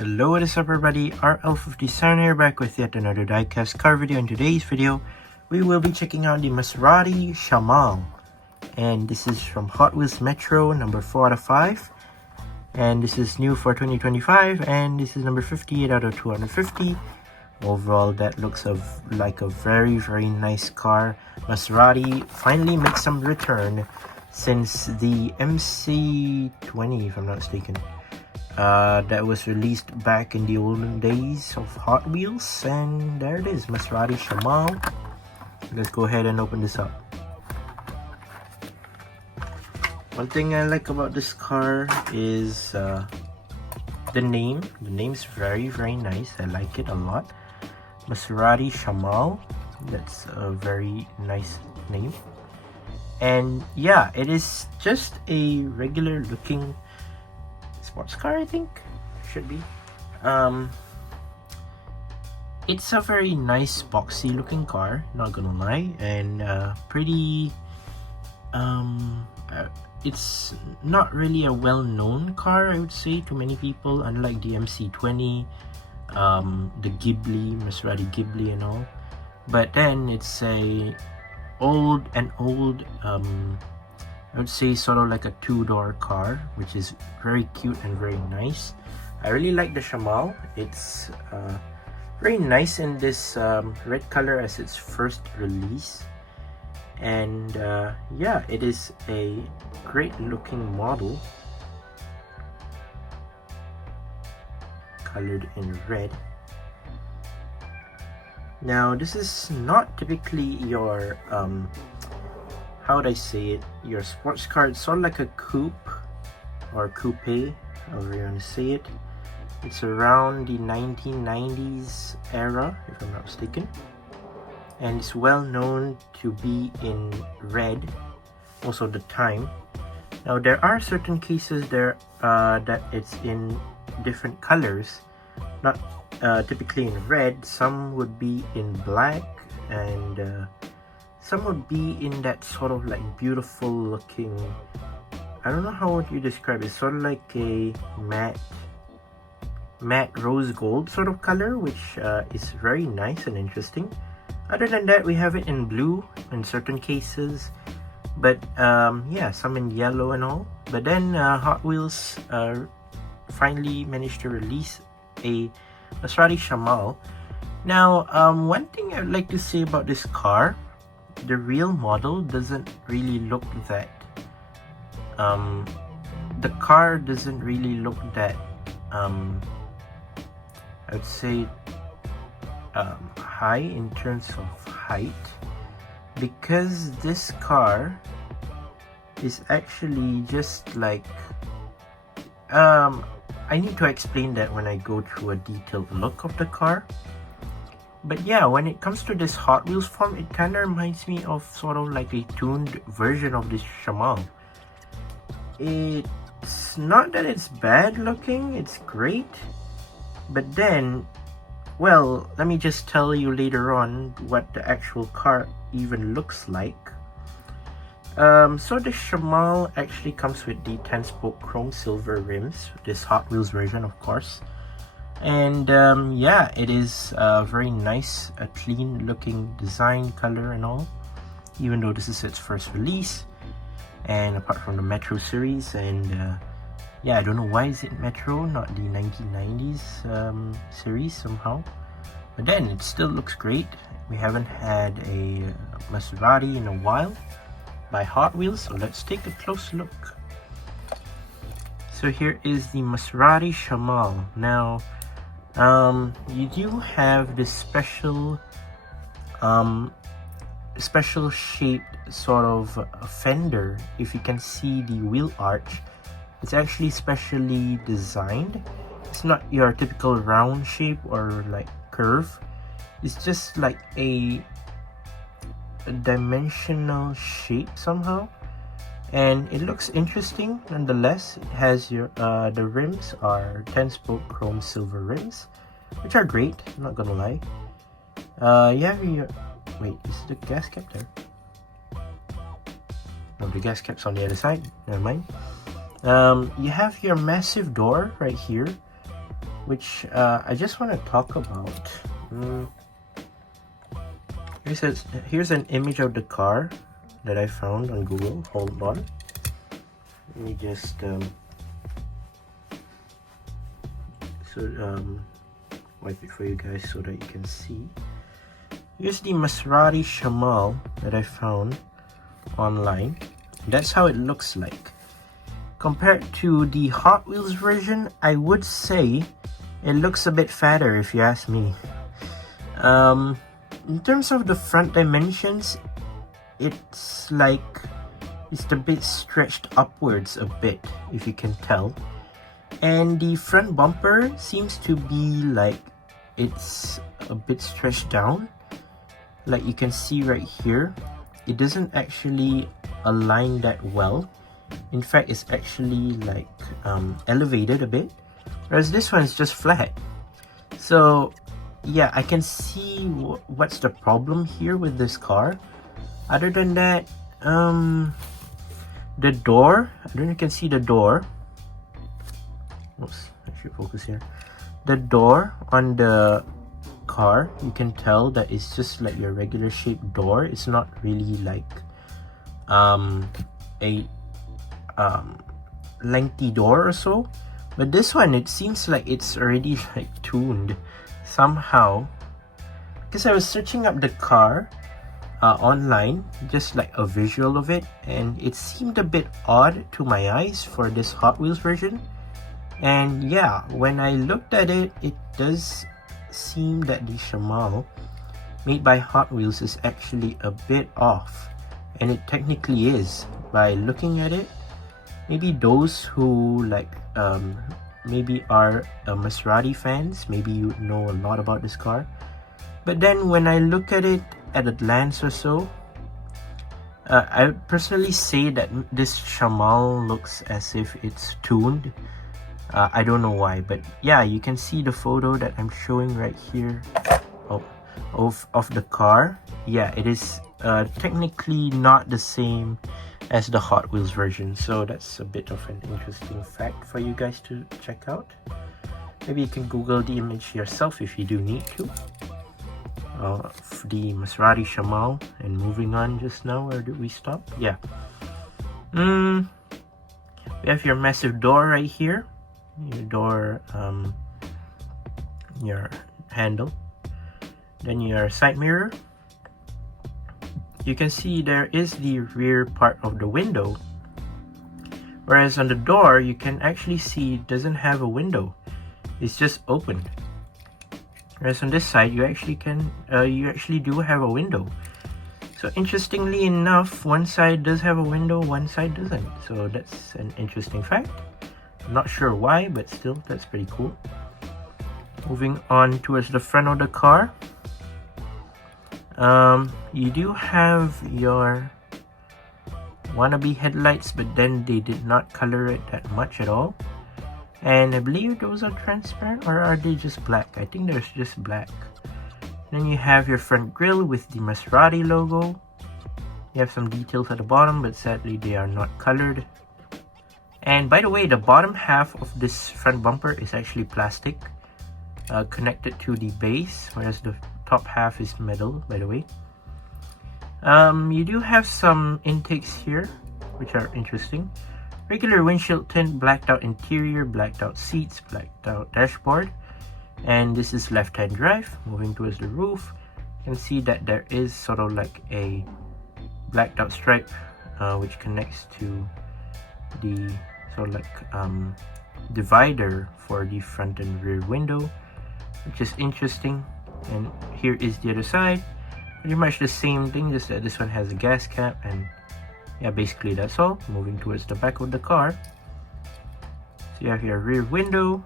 Hello, what is up everybody, RL57 here, back with yet another diecast car video. In today's video, we will be checking out the Maserati Shamal. And this is from Hot Wheels Metro, number 4 out of 5. And this is new for 2025, and this is number 58 out of 250. Overall, that looks like a very nice car. Maserati finally makes some return since the MC20, if I'm not mistaken. That was released back in the olden days of Hot Wheels, and there it is, Maserati Shamal. Let's go ahead and open this up. One thing I like about this car is the name. The name's very nice. I like it a lot. Maserati Shamal. That's a very nice name. And yeah, it is just a regular looking sports car, I think. Should be. It's a very nice boxy looking car, not gonna lie, and pretty it's not really a well-known car, I would say, to many people, unlike the MC20, the Ghibli, Maserati Ghibli and all. But then it's a old, I would say sort of like a two-door car, which is very cute and very nice. I really like the Shamal. It's very nice in this red color as its first release. And yeah, it is a great looking model, colored in red. Now this is not typically your how would I say it, your sports car. It's sort of like a coupe or coupe, however you want to say it. It's around the 1990s era, if I'm not mistaken, and it's well known to be in red most of the time. Now there are certain cases there that it's in different colors, not typically in red. Some would be in black, and some would be in that sort of like beautiful looking, I don't know how would you describe it, sort of like a matte rose gold sort of color, which is very nice and interesting. Other than that, we have it in blue in certain cases, but yeah, some in yellow and all. But then Hot Wheels finally managed to release a Maserati Shamal. Now one thing I'd like to say about this car, the real model doesn't really look that the car doesn't really look that I would say high in terms of height, because this car is actually just like I need to explain that when I go through a detailed look of the car. But yeah, when it comes to this Hot Wheels form, it kind of reminds me of sort of like a tuned version of this Shamal. It's not that it's bad looking, it's great. But then, well, let me just tell you later on what the actual car even looks like. So the Shamal actually comes with the 10-spoke chrome silver rims, this Hot Wheels version of course. And yeah, it is very nice, a clean looking design, color and all, even though this is its first release, and apart from the Metro series. And yeah, I don't know why is it Metro, not the 1990s series somehow, but then it still looks great. We haven't had a Maserati in a while by Hot Wheels, so let's take a close look. So here is the Maserati Shamal. Now you do have this special shaped sort of fender. If you can see the wheel arch, it's actually specially designed. It's not your typical round shape or like curve. It's just like a dimensional shape somehow, and it looks interesting nonetheless. It has your the rims are 10-spoke chrome silver rims, which are great, I'm not gonna lie. You have your, wait, is the gas cap there? No, the gas cap's on the other side, never mind. You have your massive door right here, which I just want to talk about. Here's an image of the car that I found on Google. Hold on. Let me just wipe it for you guys so that you can see. Here's the Maserati Shamal that I found online. That's how it looks like. Compared to the Hot Wheels version, I would say it looks a bit fatter if you ask me. In terms of the front dimensions, it's a bit stretched upwards a bit, if you can tell. And the front bumper seems to be like it's a bit stretched down. Like you can see right here, it doesn't actually align that well. In fact, it's actually like elevated a bit, whereas this one is just flat. So yeah, I can see what's the problem here with this car. Other than that, the door, I don't know if you can see the door. Oops, I should focus here. The door on the car, you can tell that it's just like your regular shaped door. It's not really like a lengthy door or so. But this one, it seems like it's already like tuned somehow, because I was searching up the car online, just like a visual of it, and it seemed a bit odd to my eyes for this Hot Wheels version. And yeah, when I looked at it, it does seem that the Shamal made by Hot Wheels is actually a bit off, and it technically is. By looking at it, maybe those who like maybe are Maserati fans, maybe you know a lot about this car. But then when I look at it at a glance or so, I personally say that this Shamal looks as if it's tuned. I don't know why, but yeah, you can see the photo that I'm showing right here of the car. Yeah, it is technically not the same as the Hot Wheels version, so that's a bit of an interesting fact for you guys to check out. Maybe you can Google the image yourself if you do need to. The Maserati Shamal. And moving on just now, where did we stop? Yeah. We have your massive door right here. Your door, your handle. Then your side mirror. You can see there is the rear part of the window, whereas on the door you can actually see it doesn't have a window, it's just open. Whereas on this side you actually do have a window. So interestingly enough, one side does have a window, one side doesn't. So that's an interesting fact. I'm not sure why, but still, that's pretty cool. Moving on towards the front of the car. You do have your wannabe headlights, but then they did not color it that much at all. And I believe those are transparent, or are they just black? I think there's just black. Then you have your front grille with the Maserati logo. You have some details at the bottom, but sadly they are not colored. And by the way, the bottom half of this front bumper is actually plastic, connected to the base, whereas the top half is metal, by the way. You do have some intakes here, which are interesting. Regular windshield tint, blacked out interior, blacked out seats, blacked out dashboard. And this is left-hand drive. Moving towards the roof, you can see that there is sort of like a blacked out stripe, which connects to the sort of like divider for the front and rear window, which is interesting. And here is the other side, pretty much the same thing, just that this one has a gas cap. And yeah, basically that's all. Moving towards the back of the car, so you have your rear window.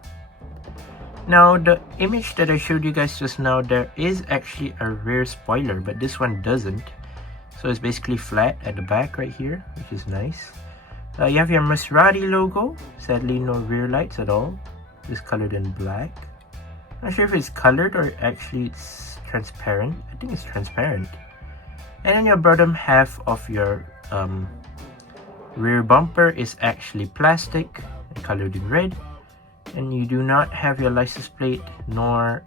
Now the image that I showed you guys just now, there is actually a rear spoiler, but this one doesn't. So it's basically flat at the back right here, which is nice. You have your Maserati logo. Sadly no rear lights at all, just colored in black. Not sure if it's colored or actually it's transparent. I think it's transparent. And then your bottom half of your rear bumper is actually plastic and colored in red. And you do not have your license plate nor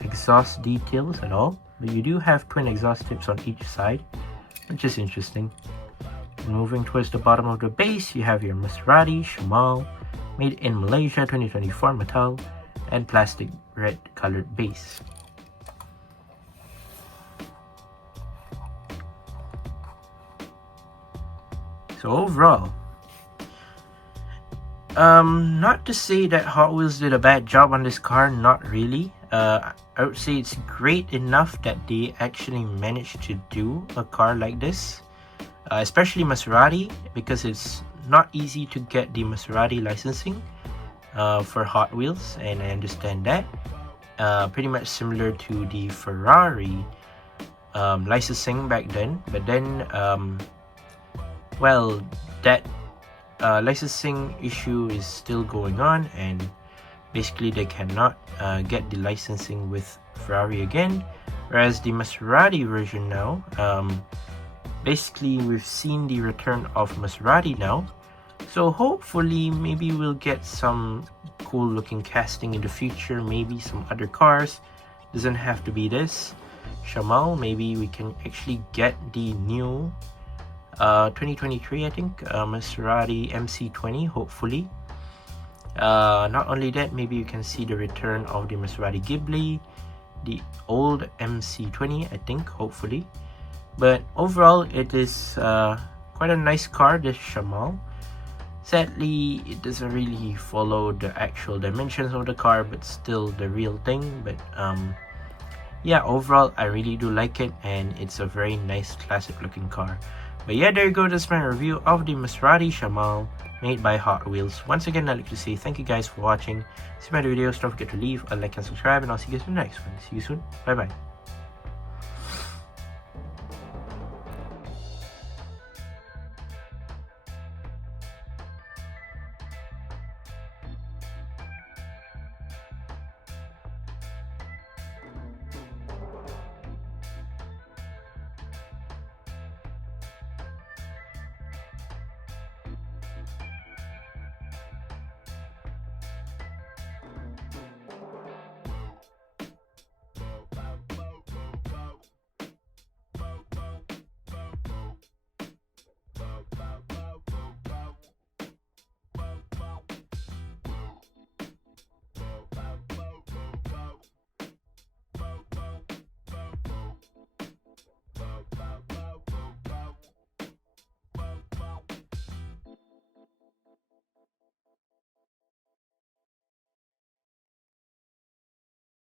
exhaust details at all, but you do have twin exhaust tips on each side, which is interesting. And moving towards the bottom of the base, you have your Maserati Shamal, made in Malaysia, 2024 metal and plastic red colored base. So overall, not to say that Hot Wheels did a bad job on this car, not really. I would say it's great enough that they actually managed to do a car like this, especially Maserati, because it's not easy to get the Maserati licensing for Hot Wheels, and I understand that. Pretty much similar to the Ferrari licensing back then, but then well, that licensing issue is still going on, and basically they cannot get the licensing with Ferrari again. Whereas the Maserati version now, basically we've seen the return of Maserati now, so hopefully maybe we'll get some cool looking casting in the future, maybe some other cars. Doesn't have to be this Shamal. Maybe we can actually get the new 2023, I think, Maserati MC20, hopefully. Not only that, maybe you can see the return of the Maserati Ghibli, the old MC20, I think, hopefully. But overall, it is quite a nice car, this Shamal. Sadly, it doesn't really follow the actual dimensions of the car, but still the real thing. But yeah, overall, I really do like it, and it's a very nice classic looking car. But yeah, there you go, that's my review of the Maserati Shamal made by Hot Wheels. Once again, I'd like to say thank you guys for watching. See my videos, don't forget to leave a like and subscribe, and I'll see you guys in the next one. See you soon, bye bye.